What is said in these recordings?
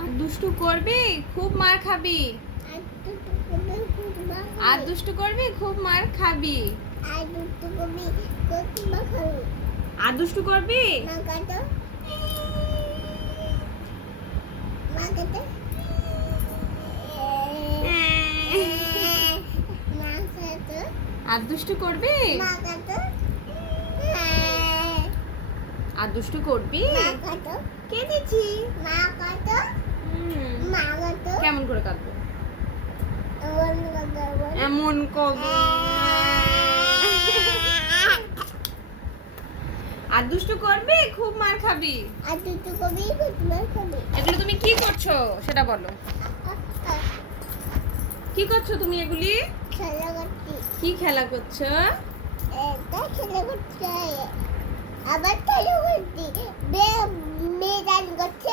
আর দুষ্টু করবি? খুব মার খাবি। আর দুষ্টু করবি? খুব মার খাবি। আর দুষ্টু করবি? আর দুষ্টু করবি? আর দুষ্টু করবি? কে দিচ্ছি কেমন করে কাঁদবো এমন কবে আর দুষ্টু করবি? খুব মার খাবি। এগুলো তুমি কি করছ? সেটা বলো। কি করছ তুমি এগুলি? খেলা করছি। কি খেলা করছ? এটা খেলা করছে আবার খেলা করছি মেয়ে গান করছে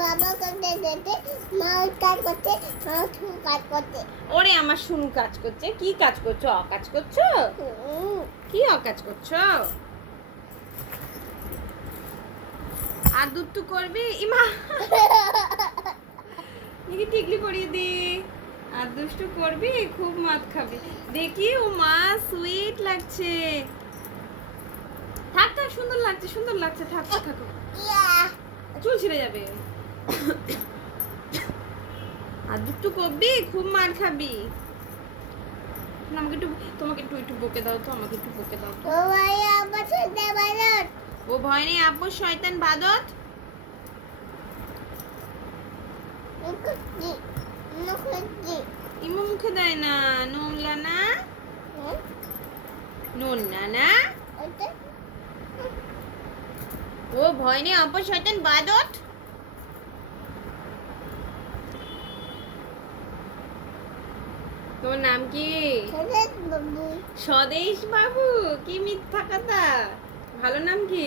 বাবা করতে যেতে মা কাজ করছে মা শুরু কাজ করছে। ওরে আমার শুনু কাজ করছে কি কাজ করছ? অকাজ করছ? কি অকাজ করছ? আর দুট্টু করবি ইমা। দেখি টিকলি পরিয়ে দি। আর দুষ্টু করবি খুব মদ খাবি। দেখি ও মা সুইট লাগছে। সুন্দর লাগছে সুন্দর লাগছে থাক থাক। চুল ছিঁড়ে যাবে। আর দুট্টু করবি খুব মার খাবি। আমাকে একটু তোমাকে একটু একটু বকে দাও তো আমাকে একটু বকে দাও তো। ও ভয় নেই আব্বু শয়তান বাদত। ইমু মুখে দেয় না নোংলা না নোনা না ও ভয় নেই আব্বু শয়তান বাদত। তোর নাম কি? স্বদেশ বাবু। কি মিথ্যা কথা? ভালো নাম কি?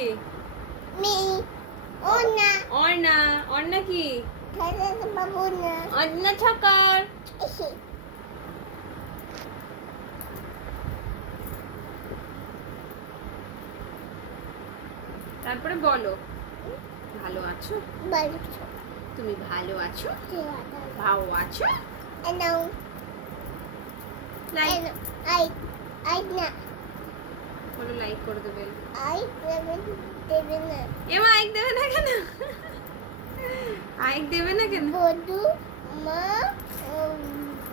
না অর্ণা। অর্ণা কি? অর্ণা ছকার। তারপরে বলো। ভালো আছো? তুমি ভালো আছো? ভালো। আছো? এনো লাইক আই আই না বলো লাইক করে আই দেবে না এমা আইক দেবে না কেন? আইক দেবে না কেন? বধু মা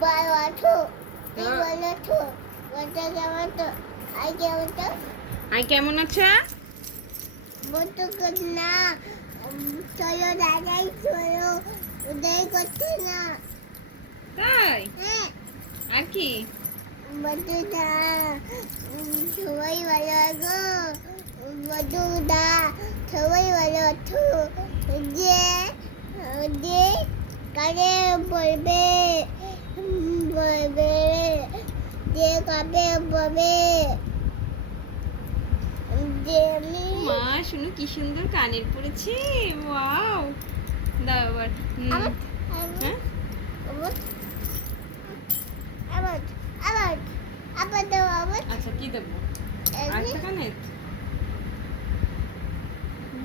বারো আছো? এই হ্যাঁ। বলো কেমন তো আই কেমন তো আই কেমন আছে? বধু না। চলো দাদাই চলো। উদয় করছে না। তাই? হ্যাঁ। আর কি? বধু দা উম, সবাই ভালো আছো? বধু দা সবাই ভালো আছো? যে যে কারে বলবে বলবে যে কবে বলবে। মা শুনো কি সুন্দর কানের পড়েছে ওয়াও। দাও আবার। হ্যাঁ? আবার আবার আবার দাও আবার। আচ্ছা কি দেবো? যে, কানের?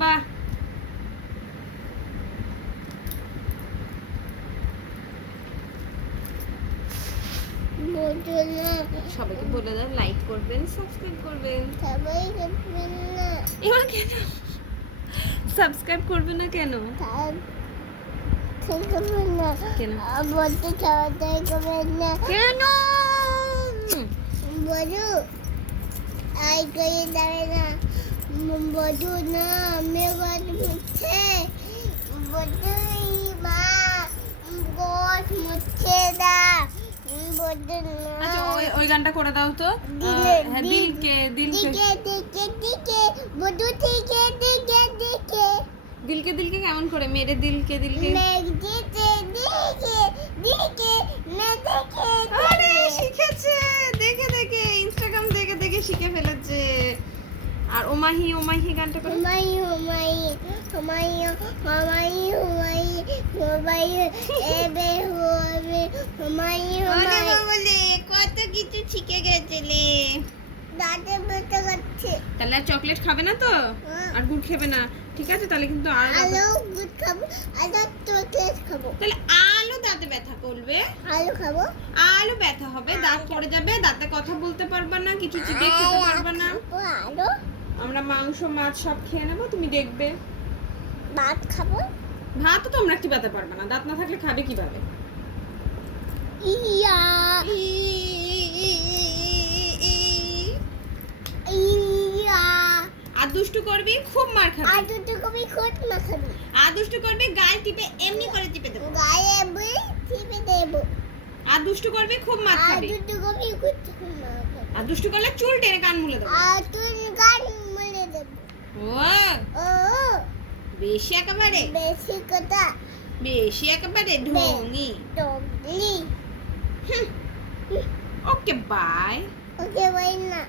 বাহ বধু না সবাইকে বলে দাও লাইক করবেন সাবস্ক্রাইব করবেন। এবার কেন? সাবস্ক্রাইব করবে না কেন? কেন? কেন? বধু আই করে যাবে না? বধু না, আমি গদ মুচ্ছে বধু মা গদ মুচ্ছে দা বধু না আচ্ছা ওই ওই গানটা করে দাও তো। হ্যাঁ দিল- দিলকে দিলকে। বধু কেমন করে? মেরে দিলকে দিলকে। না দেখে আরে শিখেছে। দেখে দেখে ইনস্টাগ্রাম দেখে দেখে শিখে ফেলেছে। আর ওমাহি ওমাহি গানটা করে। হুমাই হুমাই হুমাই হুমাই হুমাই হুমাই এবে ওরে হুমাই বাবলে কত কিছু শিখে গেছিলে। দাঁতে বেঁচে যাচ্ছে তাহলে আর চকলেট খাবে না তো? আর গুড় খাবে না। ঠিক আছে তাহলে কিন্তু আর আলু গুড খাব আলু চকলেট খাব। তাহলে আলু দাঁতে ব্যথা করবে? আলু খাব। আলু ব্যথা হবে দাঁত পড়ে যাবে দাঁতে কথা বলতে পারবে না কিছু চিবিয়ে খেতে পারবে না। আলু। আমরা মাংস মাছ সব খেয়ে নেব তুমি দেখবে। ভাত খাব। ভাতও তোমরা চিবাতে পারবে না দাঁত না থাকলে খাবে কীভাবে? ইয়া ইয়া। আর দুষ্টু করবি খুব মার খাবি। তো কবি খোট না খাবি। আর দুষ্টু করবি গাল টিপে এমনি করে টিপে দেবো। গায়ে বই টিপে দেবো। আর দুষ্টু করবি খুব মার খাবি। আলু তো কবি খোট না খাবি। আর দুষ্টু করলে চুল টেনে কান মুলে দেবো। আর তুই গান মনে দেবো। ও ও। বেশি একেবারে। বেশি কথা। বেশি একেবারে ঢঙ্গি ডগলি Okay, bye. Okay, bye now.